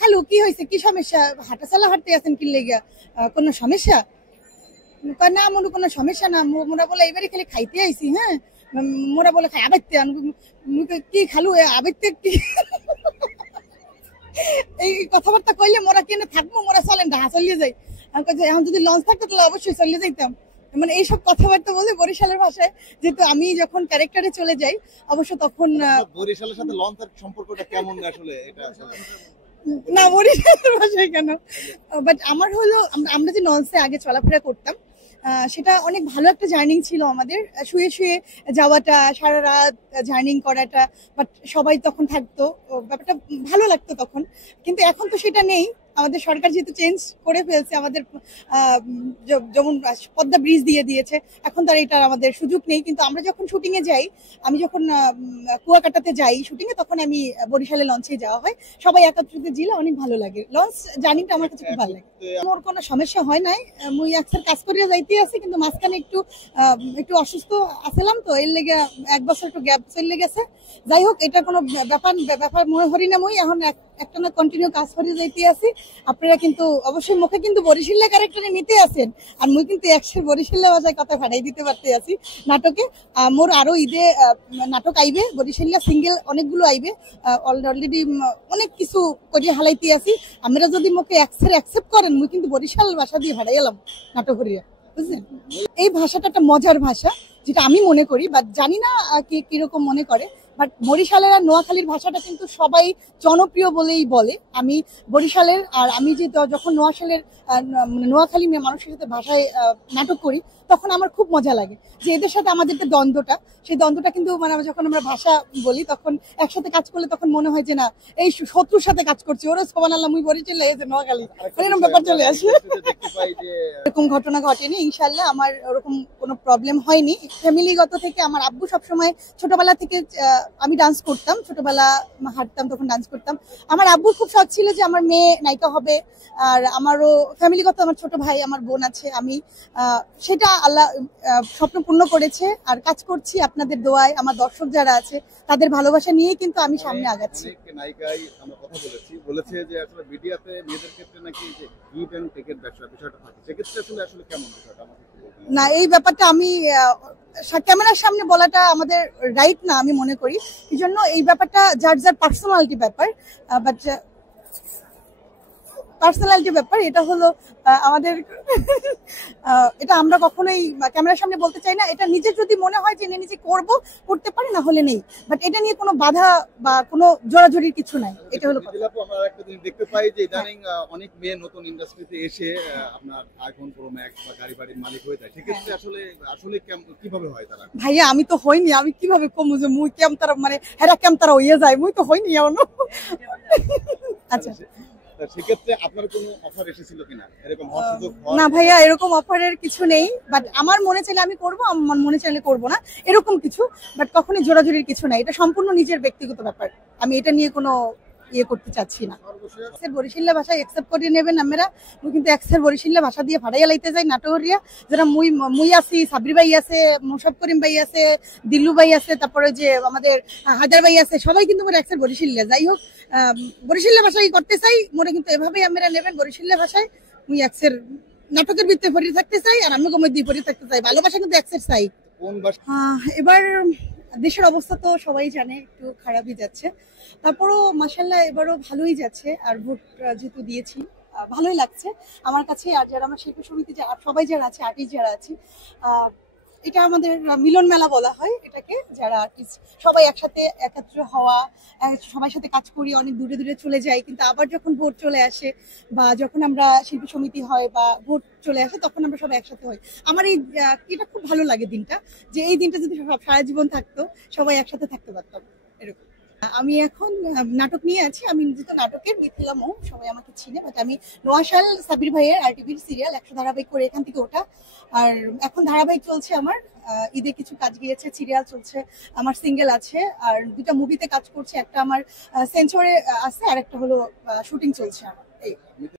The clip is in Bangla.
খালু কি হয়েছে, কি সমস্যা, হাঁটা চলা হাঁটতে আছেন কি লেগে, কোনো সমস্যা? না মনে কোনো সমস্যা না, মোরা বলে এবারে খালি খাইতে আইছি। হ্যাঁ, মোরা বলে খাই আবাইতে কি খালু আবাইতে কি এই কথাবার্তা কইলে মোরা কেন থাকবো, মোরা চলেন ঢাকা চলিয়ে যাই। এখন যদি লঞ্চ থাকতো তাহলে অবশ্যই চলিয়ে যাইতাম। মানে এইসব কথাবার্তা বলে বরিশালের ভাষায়, যেহেতু আমি যখন ক্যারেক্টারে চলে যাই অবশ্য তখন বরিশালের সাথে লঞ্চের সম্পর্কটা কেমন আসলে এটা না বরিশালের ভাষায় কেন, বাট আমার হলো আমরা যে লঞ্চে আগে চলাফেরা করতাম সেটা অনেক ভালো একটা জার্নি ছিল আমাদের। শুয়ে শুয়ে যাওয়াটা, সারা রাত জার্নি করাটা, বাট সবাই তখন থাকতো, ব্যাপারটা ভালো লাগতো তখন। কিন্তু এখন তো সেটা নেই, আমাদের সরকার যেহেতু চেঞ্জ করে ফেলছে, আমাদের যেমন পদ্মা ব্রিজ দিয়ে দিয়েছে, এখন তার এটার আমাদের সুযোগ নেই। কিন্তু আমরা যখন শুটিং এ যাই, আমি যখন কুয়াকাটাতে যাই শুটিং এ, তখন আমি বরিশালে লঞ্চে যাওয়া হয়, সবাই একত্রিত জিলে অনেক ভালো লাগে। লঞ্চ জার্নিটা আমার কাছে খুব ভালো লাগে। মোর কোনো সমস্যা হয় নাই, মুই একসাথে কাজ করিয়া যাইতে আছি, কিন্তু মাঝখানে একটু অসুস্থ আছিলাম, তো এর লেগে 1 বছর একটু গ্যাপ চলে গেছে। যাই হোক, এটা কোনো ব্যাপার মনে হরি না, মুই এখন একটা না কন্টিনিউ কাজ করে যাইতে আছি। আপনারা কিন্তু অবশ্যই মুখে কিন্তু বরিশাল্লা ক্যারেক্টারে নিতে আছেন, আর মুই কিন্তু একশের বরিশাল্লা ভাষায় কথা ফাটাই দিতে পারতে আছি নাটকে। মোর আরো ঈদে নাটক আইবে, বরিশাল্লা সিঙ্গেল অনেকগুলো আইবে, অলরেডি অনেক কিছু করিয়ে হালাইতে আছি। আমরা যদি মুখে অ্যাকসেপ্ট করেন, মুই কিন্তু বরিশাল ভাষা দিয়ে হারাই এলাম নাটক করিয়া, বুঝলেন? এই ভাষাটা একটা মজার ভাষা, যেটা আমি মনে করি, বাট জানি না কে কিরকম মনে করে। বাট বরিশালের আর নোয়াখালীর ভাষাটা কিন্তু সবাই জনপ্রিয় বলেই বলে। আমি বরিশালের, আর আমি যে যখন নোয়াখালী মানুষের সাথে ভাষায় নাটক করি, তখন আমার খুব মজা লাগে যে এদের সাথে আমাদের যে দ্বন্দ্বটা, সেই দ্বন্দ্বটা কিন্তু মানে যখন আমরা ভাষা বলি, তখন একসাথে কাজ করলে তখন মনে হয় যে না, এই শত্রুর সাথে কাজ করছি, ওরা সোবানাল্লাহ মুই বরিশাল এই যে নোয়াখালী, এরকম ব্যাপার চলে আসে। এরকম ঘটনা ঘটেনি, ইনশাল্লাহ আমার ওরকম কোনো প্রবলেম হয়নি। ফ্যামিলিগত থেকে আমার আব্বু সবসময় ছোটবেলা থেকে, আমি ডান্স করতাম, ছোটবেলা হাঁটতাম তখন ডান্স করতাম। আমার আব্বুর খুব শখ ছিল যে আমার মেয়ে নায়িকা হবে, আর আমারও ফ্যামিলিগত আমার ছোট ভাই, আমার বোন আছে, আমি সেটা আল্লাহ স্বপ্ন পূর্ণ করেছে। আর কাজ করছি আপনাদের দোয়ায়, আমার দর্শক যারা আছে তাদের ভালোবাসা নিয়েই কিন্তু আমি সামনে আগাচ্ছি। নায়িকাই আমরা কথা বলেছে যে আসলে মিডিয়াতে মেয়েদের ক্ষেত্রে নাকি যে গিভ এন্ড টেকের বিষয়টা থাকে, সেক্ষেত্রে আসলে কেমন বিষয়টা আমাকে না, এই ব্যাপারটা আমি ক্যামেরার সামনে বলাটা আমাদের রাইট না আমি মনে করি। এই জন্য এই ব্যাপারটা যার যার পার্সোনালিটি ব্যাপার, বাট পার্সোনালিটি ব্যাপার, এটা হলো আমাদের এটা আমরা কখনোই ক্যামেরার সামনে বলতে চাই না। এটা নিজের যদি মনে হয় যে নিজে করতে পারি, না হলে নেই, বাট এটা নিয়ে কোনো বাধা বা কোনো জোরাজোরির কিছু নাই। এটা হলো আমরা একটা জিনিস দেখতে পাই যে ইদানিং অনেক মেয়ে নতুন ইন্ডাস্ট্রিতে এসে আপনার আইফোন প্রো ম্যাক্স বা গাড়ি বাড়ির মালিক হয়ে যায়, সেক্ষেত্রে আসলে কিভাবে হয় তারা? ভাইয়া আমি তো হইনি, আমি কিভাবে কমু যে মুই কেম তারা, মানে হেরা কেম তারা হইয়া যায়, মুই তো হইনি এমন। আচ্ছা, সেক্ষেত্রে আপনার কোনো অফার এসেছিল কিনা এরকম? না ভাইয়া, এরকম অফারের কিছু নেই, বাট আমার মনে চাইলে আমি করবো, আমার মনে চাইলে করবো না, এরকম কিছু। বাট কখনোই জোরাজোরির কিছু নাই, এটা সম্পূর্ণ নিজের ব্যক্তিগত ব্যাপার, আমি এটা নিয়ে কোনো ইয়ে করতে চাচ্ছি না। বরিশাল্লা ভাষা একসেপ্ট করে নেবেন আমরা, কিন্তু একসের বরিশাল্লা ভাষা দিয়ে ভাড়াইয়া লাইতে যাই নাটোরিয়া, যারা মুই আছি, সাবরি ভাই আছে, মোশাব করিম ভাই আছে, দিল্লু ভাই আছে, তারপরে যে আমাদের হাজার ভাই আছে, সবাই কিন্তু মোর একসের বরিশাল্লা। যাই হোক, বরিশাল্লা ভাষাই করতে চাই, মোরা কিন্তু এভাবেই আমরা নেবেন বরিশাল্লা ভাষায়। মুই একসের নাটকের ভিতরে ভরে থাকতে চাই, আর আমি কমেডি ভরে থাকতে চাই, ভালোবাসা কিন্তু একসের চাই। এবার দেশের অবস্থা তো সবাই জানে, একটু খারাপই যাচ্ছে, তারপরও মাশাআল্লাহ এবারও ভালোই যাচ্ছে। আর ভোট যেহেতু দিয়েছি, ভালোই লাগছে আমার কাছে। আর যারা আমার শিল্পী সমিতি সবাই যারা আছে, আর্টিস্ট যারা আছে, এটা আমাদের মিলন মেলা বলা হয় এটাকে, যারা আর্টিস্ট সবাই একসাথে একত্র হওয়া, সবার সাথে কাজ করি, অনেক দূরে দূরে চলে যাই, কিন্তু আবার যখন ভোট চলে আসে বা যখন আমরা শিল্পী সমিতি হয় বা ভোট চলে আসে, তখন আমরা সবাই একসাথে হই। আমার এটা খুব ভালো লাগে দিনটা, যে এই দিনটা যদি সারা জীবন থাকতো, সবাই একসাথে থাকতে পারতাম, এরকম। আমি এখন নাটক নিয়ে আছি, আমি যেহেতু নাটকের মিথিলা মৌ, সবাই আমাকে চিনে, বাট আমি নোয়াশাল সাবির ভাইয়ের আরটিভির সিরিয়াল 100 ধারাবাহিক করে এখান থেকে ওঠা। আর এখন ধারাবাহিক চলছে আমার, ঈদে কিছু কাজ গিয়েছে, সিরিয়াল চলছে, আমার সিঙ্গেল আছে, আর 2টা মুভিতে কাজ করছে, একটা আমার সেন্সরে আছে, আর একটা হলো শুটিং চলছে আমার। এই